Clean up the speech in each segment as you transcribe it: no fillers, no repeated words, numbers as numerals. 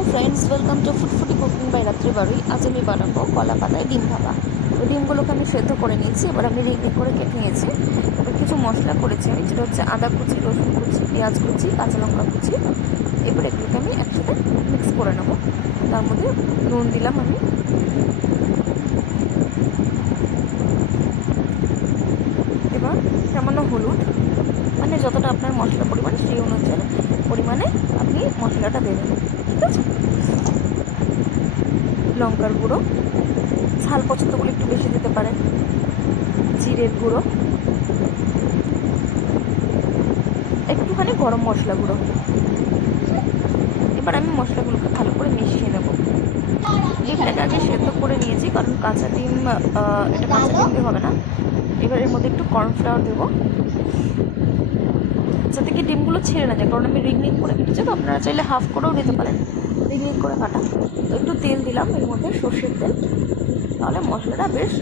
Hello friends, welcome to फुटफुटी cooking by रात्रि बाड़ी। आज আমি বানাবো কলা পাতায় ডিম ভাবা। তো ডিমগুলোকে আমি সেদ্ধ করে নিয়েছি, এবার আমি রিং করে কেটে নিয়েছি। এবার কিছু মশলা করেছি আমি, যেটা হচ্ছে আদা কুচি, রসুন কুচি, পেঁয়াজ কুচি, কাঁচা লঙ্কা কুচি। এবার এগুলোকে আমি একসাথে মিক্স করে নেবো। তার মধ্যে নুন দিলাম আমি, এবার সামান্য হলুদ, মানে যতটা আপনার মশলার পরিমাণ সেই অনুযায়ী পরিমাণে আপনি মশলাটা দেবেন, ঠিক আছে। লঙ্কার গুঁড়ো, ঝাল পছন্দ করলে একটু বেশি দিতে পারেন, জিরের গুঁড়ো, একটুখানি গরম মশলা গুঁড়ো। এবার আমি মশলাগুলোকে ভালো করে মিশিয়ে নেব। ডিমটাকে আগে সেদ্ধ করে নিয়েছি, কারণ কাঁচা ডিম এটা কাঁচা ডিম দিয়ে হবে না। এবার এর মধ্যে একটু কর্নফ্লাওয়ার দেবো, যাতে কি ডিমগুলো ছেড়ে না যায়, কারণ আমি রিং করে কেটেছি। তো আপনারা চাইলে হাফ করেও দিতে পারেন, রিং করে কাটা। তো একটু তেল দিলাম এর মধ্যে, সর্ষের তেল, তাহলে মশলাটা বেশ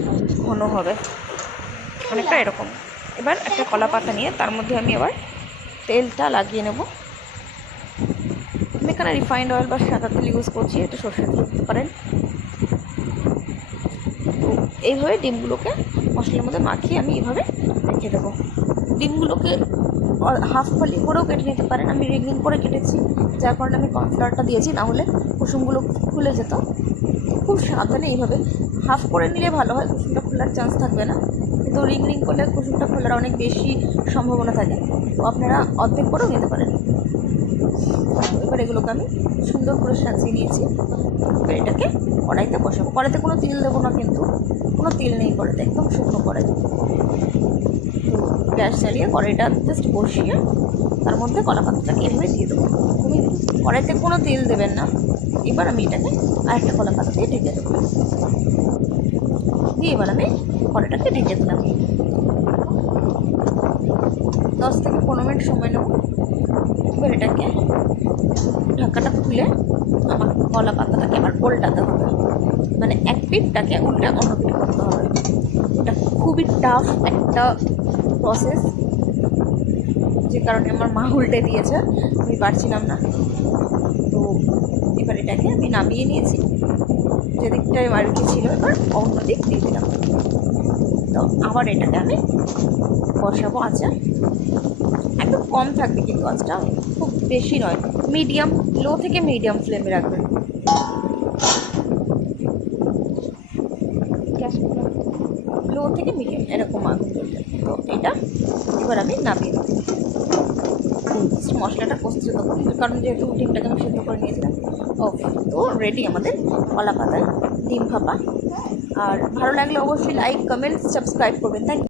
ঘন হবে, অনেকটা এরকম। এবার একটা কলা পাতা নিয়ে তার মধ্যে আমি এবার তেলটা লাগিয়ে নেব। আমি এখানে রিফাইন্ড অয়েল বা সাদা তেল ইউজ করছি, এটা সর্ষের তেল দিতে পারেন। তো এইভাবে ডিমগুলোকে মশলার মধ্যে মাখিয়ে আমি এইভাবে রেখে দেবো। ডিমগুলোকে হাফ ফালি করেও কেটে নিতে পারেন, আমি রিং করে কেটেছি, যার কারণে আমি কর্নফ্লাওয়ারটা দিয়েছি, না হলে কুসুমগুলো খুলে যেত। খুব সাবধানে এইভাবে হাফ করে নিলে ভালো হয়, কুসুমটা খোলার চান্স থাকবে না। কিন্তু রিং করলে কুসুমটা খোলার অনেক বেশি সম্ভাবনা থাকে, তো আপনারা অর্ধেক করেও নিতে পারেন। এবার এগুলোকে আমি সুন্দর করে সাজিয়ে নিয়েছি। এবার এটাকে কড়াইতে বসাবো। কড়াইতে কোনো তেল দেবো না, কিন্তু কোনো তেল নেই কড়াইতে, একদম শুকনো কড়াই। গ্যাস জ্বালিয়ে কড়াইটা জাস্ট বসিয়ে তার মধ্যে কলা পাতাটাকে এভাবে দিয়ে দেবো। কড়াইতে কোনো তেল দেবেন না। এবার আমি এটাকে আরেকটা কলা পাতা দিয়ে ঢেকে দেবো, দিয়ে এবার আমি কড়াইটাকে ঢেকে দিলাম। 10 থেকে 15 মিনিট সময় নেব। এবার এটাকে ঢাকাটা খুলে আমার কলা পাতাটাকে আবার উল্টাতে হবে, মানে এক পিঠটাকে উল্টা অন্য পিঠ করতে হবে। এটা খুবই টাফ একটা প্রসেস, যে কারণে আমার মা উল্টে দিয়েছে, আমি পারছিলাম না। তো এবার এটাকে আমি নামিয়ে নিয়েছি, যেদিকটায় বাড়িটি ছিল এবার অন্য দিক দিয়ে দিলাম। তো আবার এটাকে আমি বসাবো আঁচে, একদম কম থাকবে কিন্তু আঁচটা, খুব বেশি নয়, মিডিয়াম, লো থেকে মিডিয়াম ফ্লেমে রাখবেন। লো থেকে মিডিয়াম এরকম আগুন জ্বলবে। তো এটা এবার আমি নামিয়ে দেবো। মশলাটা কষতে দেবো, কারণ যেহেতু ডিমটাকে আমি সেদ্ধ করে নিয়েছিলাম। ওকে, তো রেডি আমাদের কলা পাতায় ডিম ভাপা। আর ভালো লাগলে অবশ্যই লাইক, কমেন্ট, সাবস্ক্রাইব করবেন। Thank you.